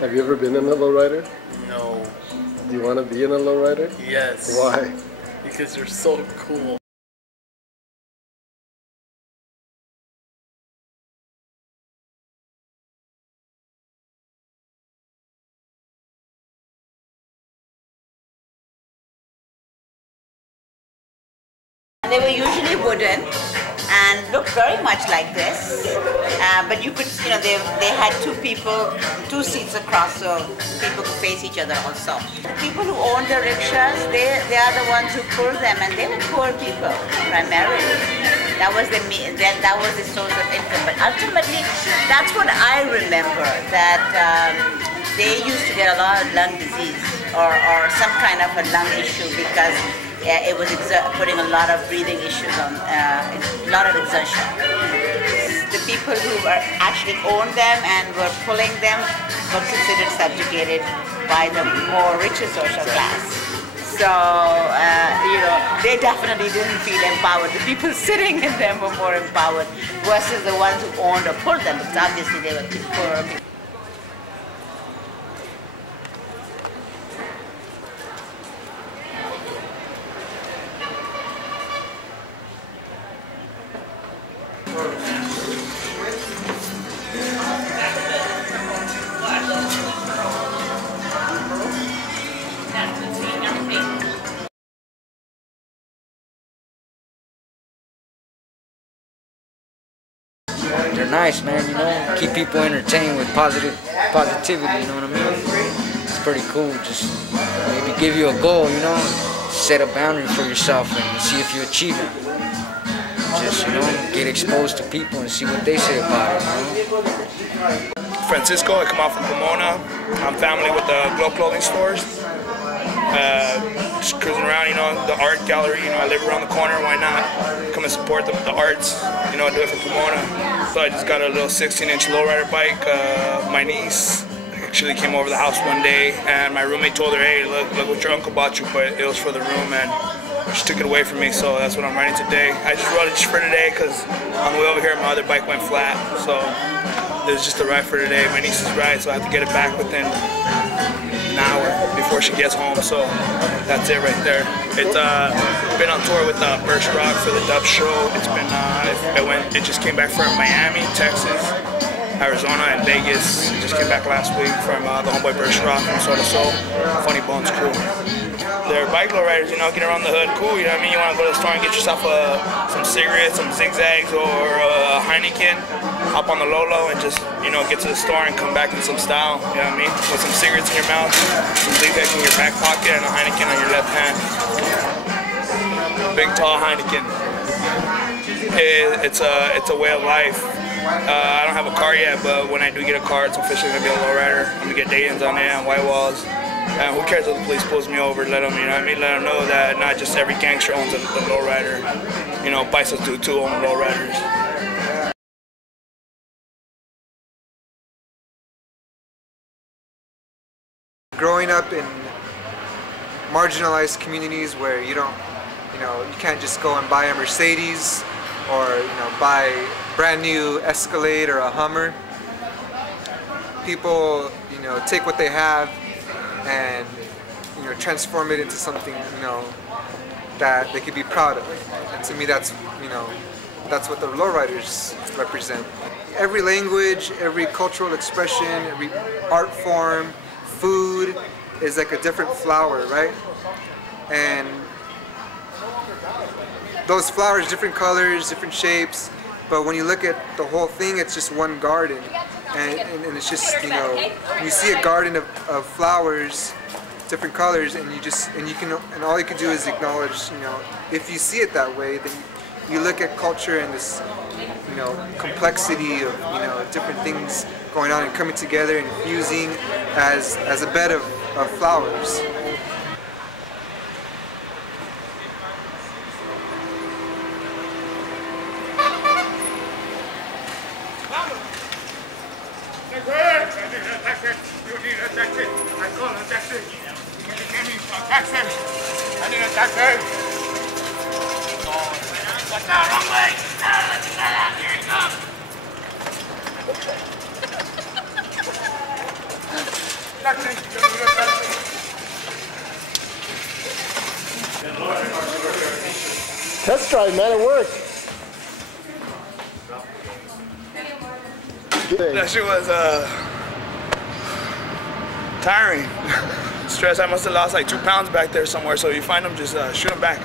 Have you ever been in a lowrider? No. Do you want to be in a lowrider? Yes. Why? Because they're so cool. They were usually wooden and looked very much like this, but you could, they had two seats across, so people could face each other also. The people who owned the rickshaws, they are the ones who pulled them, and they were poor people primarily. That was the source of income. But ultimately, that's what I remember, that they used to get a lot of lung disease or some kind of a lung issue because it was putting a lot of breathing issues on, a lot of exertion. The people who actually owned them and were pulling them were considered subjugated by the more richer social class. So, they definitely didn't feel empowered. The people sitting in them were more empowered versus the ones who owned or pulled them, because obviously they were poorer people. They're nice, man, keep people entertained with positivity, you know what I mean? It's pretty cool, just maybe give you a goal, set a boundary for yourself and see if you achieve it. Just, get exposed to people and see what they say about it, Francisco, I come out from Pomona. I'm family with the Glow clothing stores. Just cruising around, the art gallery, I live around the corner, why not? Come and support the arts, do it for Pomona. So I just got a little 16-inch lowrider bike. My niece actually came over the house one day and my roommate told her, hey, look what your uncle bought you, but it was for the room, and she took it away from me, so that's what I'm riding today. I just rode it just for today because on the way over here my other bike went flat, so it was just a ride for today. My niece's ride, so I have to get it back within an hour before she gets home, so that's it right there. It's been on tour with Birch Rock for the Dub show. It's been it just came back from Miami, Texas, Arizona, and Vegas. It just came back last week from the homeboy Birch Rock from Soda Soul. Funny Bones crew. They're bike lowriders, get around the hood, cool, you know what I mean? You want to go to the store and get yourself some cigarettes, some zigzags, or a Heineken, hop on the Lolo and just, get to the store and come back in some style, you know what I mean? With some cigarettes in your mouth, some zigzags in your back pocket, and a Heineken on your left hand. Big, tall Heineken. It's a way of life. I don't have a car yet, but when I do get a car, it's officially going to be a lowrider. I'm going to get Dayton's on it and white walls. Who cares if the police pulls me over? Let them, let them know that not just every gangster owns a lowrider. Bicycles do too, own lowriders. Growing up in marginalized communities where you can't just go and buy a Mercedes or buy a brand new Escalade or a Hummer. People take what they have and transform it into something that they could be proud of. And to me, that's what the lowriders represent. Every language, every cultural expression, every art form, food is like a different flower, right? And those flowers, different colors, different shapes, but when you look at the whole thing, it's just one garden. And it's just, you see a garden of flowers, different colors, and all you can do is acknowledge, if you see it that way, then you look at culture and this, complexity of, different things going on and coming together and fusing as a bed of flowers. I need a taxi. No, wrong way. Here he comes. Test drive, man, it worked. That shit was tiring. Stress. I must have lost like 2 pounds back there somewhere. So if you find them, just shoot them back.